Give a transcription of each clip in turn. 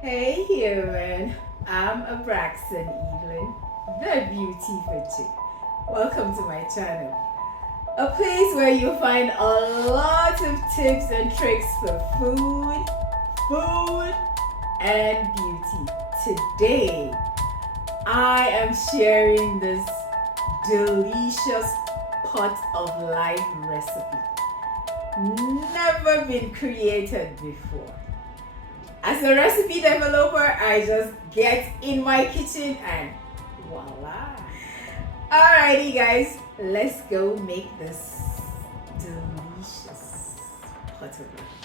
Hey human, I'm Abraxan Evelyn, the beauty food chick. Welcome to my channel, a place where you'll find a lot of tips and tricks for food, and beauty. Today, I am sharing this delicious pot of life recipe. Never been created before. As a recipe developer, I just get in my kitchen and voila. Alrighty guys, let's go make this delicious pot of life.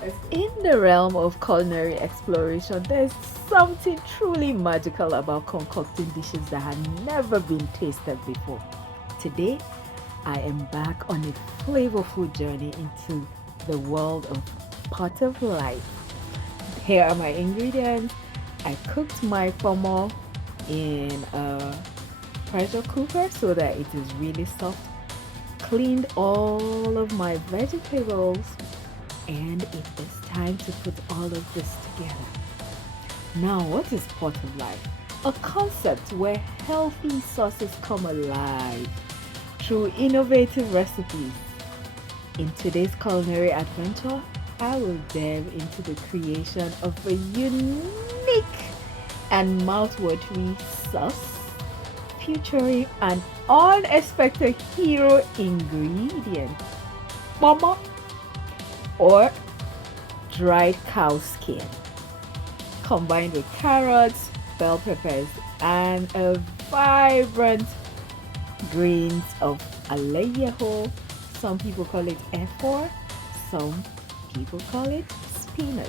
Let's go. In the realm of culinary exploration, there's something truly magical about concocting dishes that have never been tasted before. Today, I am back on a flavorful journey into the world of pot of life. Here are my ingredients. I cooked my Kpomo in a pressure cooker so that it is really soft. Cleaned all of my vegetables, and it is time to put all of this together. Now, what is pot of life? A concept where healthy sauces come alive through innovative recipes. In today's culinary adventure, I will delve into the creation of a unique and mouth-watering sauce featuring an unexpected hero ingredient, Kpomo, or dried cow skin, combined with carrots, bell peppers, and a vibrant greens of alayyaho. Some people call it effor, some people call it spinach.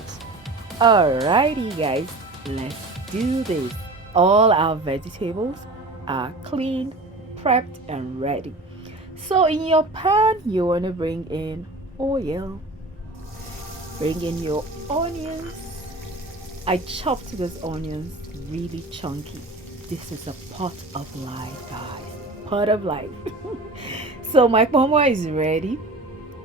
Alrighty guys, let's do this. All our vegetables are cleaned, prepped, and ready. So in your pan, you want to bring in oil. Bring in your onions. I chopped those onions really chunky. This is a pot of life, guys. Pot of life. So my Kpomo is ready.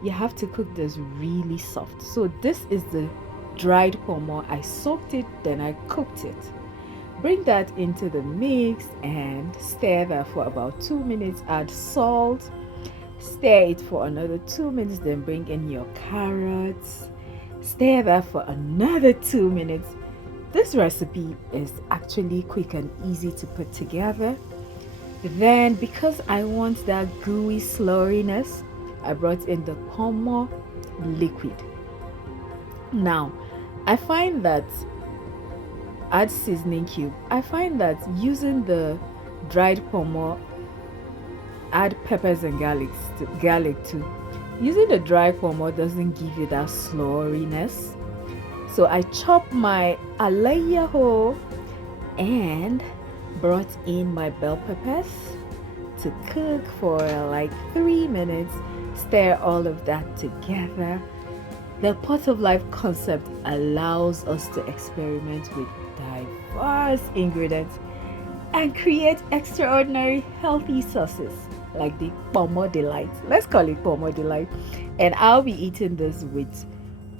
You have to cook this really soft. So this is the dried Kpomo. I soaked it, then I cooked it. Bring that into the mix and stir that for about 2 minutes. Add salt. Stir it for another 2 minutes. Then bring in your carrots. Stir that for another 2 minutes. This recipe is actually quick and easy to put together. Then, because I want that gooey slurriness, I brought in the Kpomo liquid. Now, I find that add seasoning cube. I find that using the dried Kpomo, add peppers and garlic too. Using the dried Kpomo doesn't give you that slurriness. So I chopped my alayyaho and brought in my bell peppers to cook for like 3 minutes. Stir all of that together. The pot of life concept allows us to experiment with diverse ingredients and create extraordinary healthy sauces like the Kpomo Delight. Let's call it Kpomo Delight. And I'll be eating this with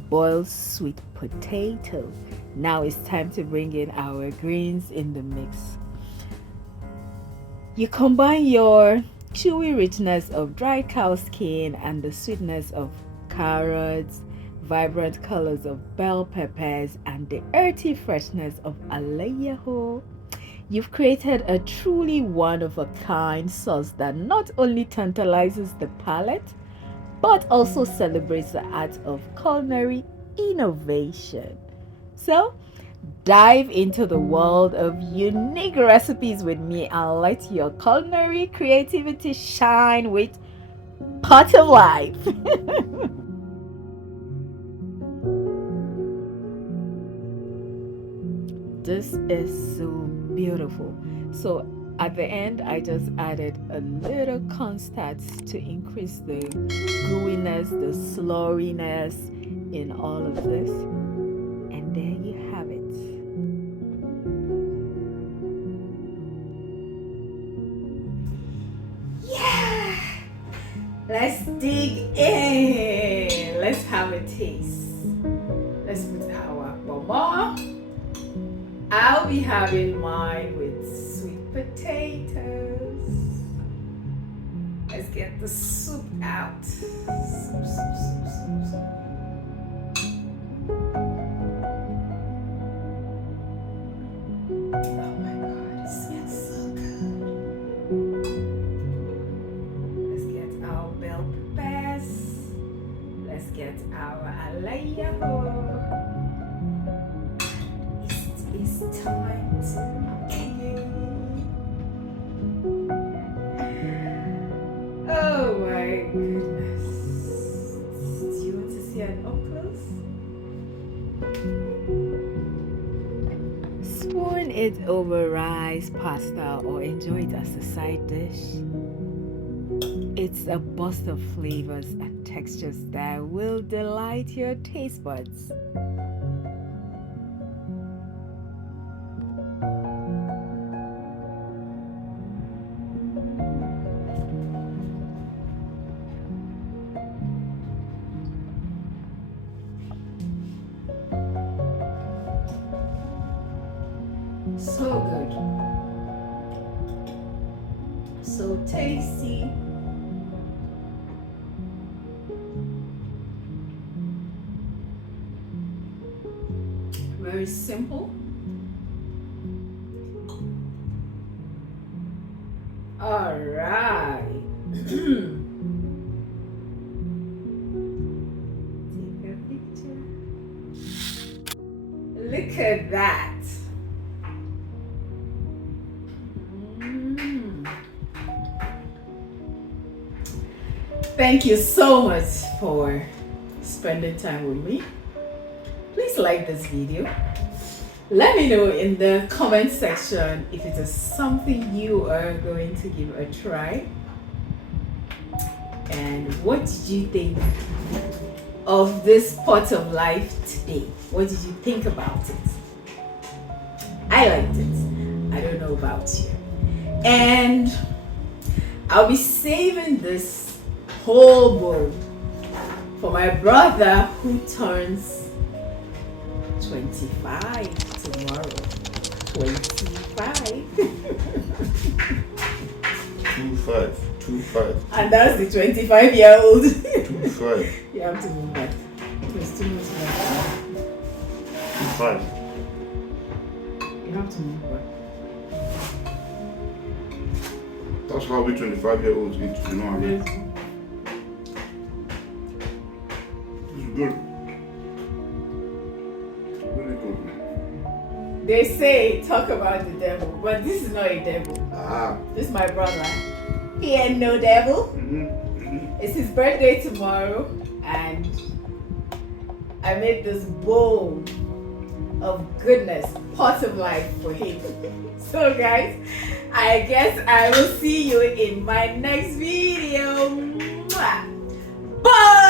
boiled sweet potato. Now it's time to bring in our greens in the mix. You combine your chewy richness of dried cow skin and the sweetness of carrots, vibrant colors of bell peppers, and the earthy freshness of alayyaho. You've created a truly one-of-a-kind sauce that not only tantalizes the palate, but also celebrates the art of culinary innovation. So, dive into the world of unique recipes with me and let your culinary creativity shine with pot of life. This is so beautiful. So at the end, I just added a little cornstarch to increase the gooiness, the slurriness in all of this. And there you have it. Yeah! Let's dig in. Let's have a taste. Let's put our Kpomo. I'll be having mine with sweet potatoes. Let's get the soup out. Soup. Oh my God, it smells so good. Let's get our bell peppers. Let's get our alayaho. It's time to eat. Oh my goodness. Do you want to see an up close? Spoon it over rice, pasta, or enjoy it as a side dish. It's a burst of flavors and textures that will delight your taste buds. So good. So tasty. Very simple. All right. Take a picture. Look at that. Thank you so much for spending time with me. Please like this video. Let me know in the comment section if it is something you are going to give a try. And what did you think of this pot of life today? What did you think about it? I liked it. I don't know about you. And I'll be saving this whole bowl for my brother who turns 25 tomorrow. 25. 25. And that's the 25-year-old. 25. You have to move back. There's too much back. 25. You have to move back. That's how we 25-year-olds eat, you know what I mean? Yes. It's good. Really good. They say talk about the devil, but this is not a devil. This is my brother. He ain't no devil. It's his birthday tomorrow, and I made this bowl of goodness, pot of life for him. So guys, I guess I will see you in my next video. Mwah. Bye.